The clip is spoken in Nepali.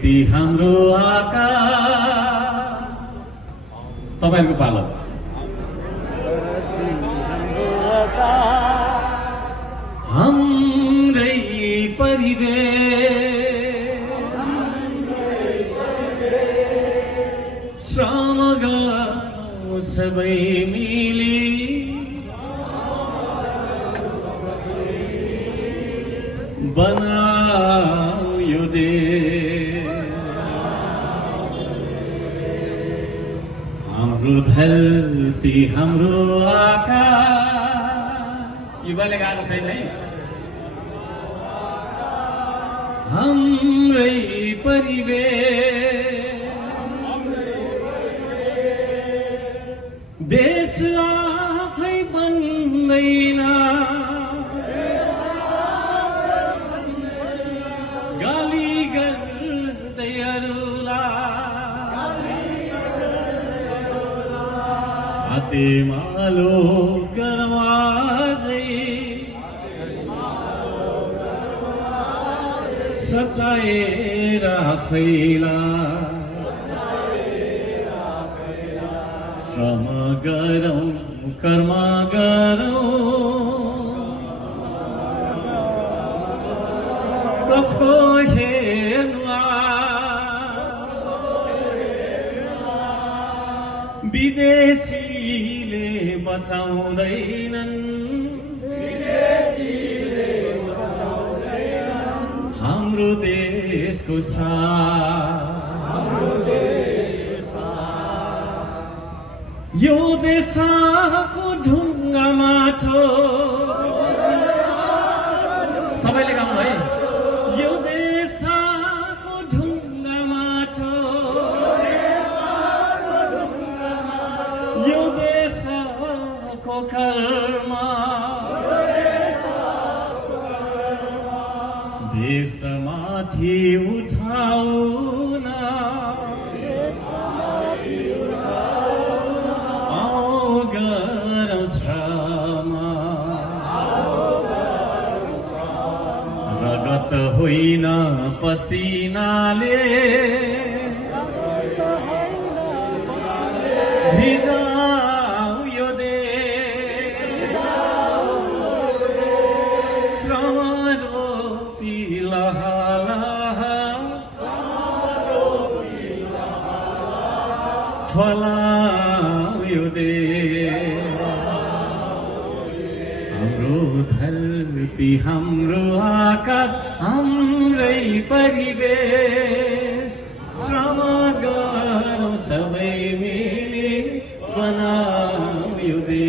ती हाम्रो आकाश तपाईहरुको पालो हाम्रै परिवेश श्रम गरौँ सबै मिली बनाऊ यो हाम्रो धरती हाम्रो आकाश यो गाले गाएको छैन है हाम्रै परिवेश देश आफै बन्दैन गाली गर्दै हाते मालो गरमाजै सचाएर आफैलाई श्रम गरौँ कर्म गरौँ कसको हेर्नु विदेशीले बचाउँदैनन् हाम्रो देशको साथ यो देशको ढुङ्गा माटो सबैले गाउँ है यो देशको ढुङ्गा माटो यो देशको कर्म देशमाथि उठाउन आओ गरौँ श्रम रगत होइन पसिनाले भिजाऊ यो देश श्रम रोपी फलाऊ यो देश हाम्रो धरती हाम्रो आकाश हाम्रै परिवेश श्रम गरौँ सबै मिली बनाऊ यो देश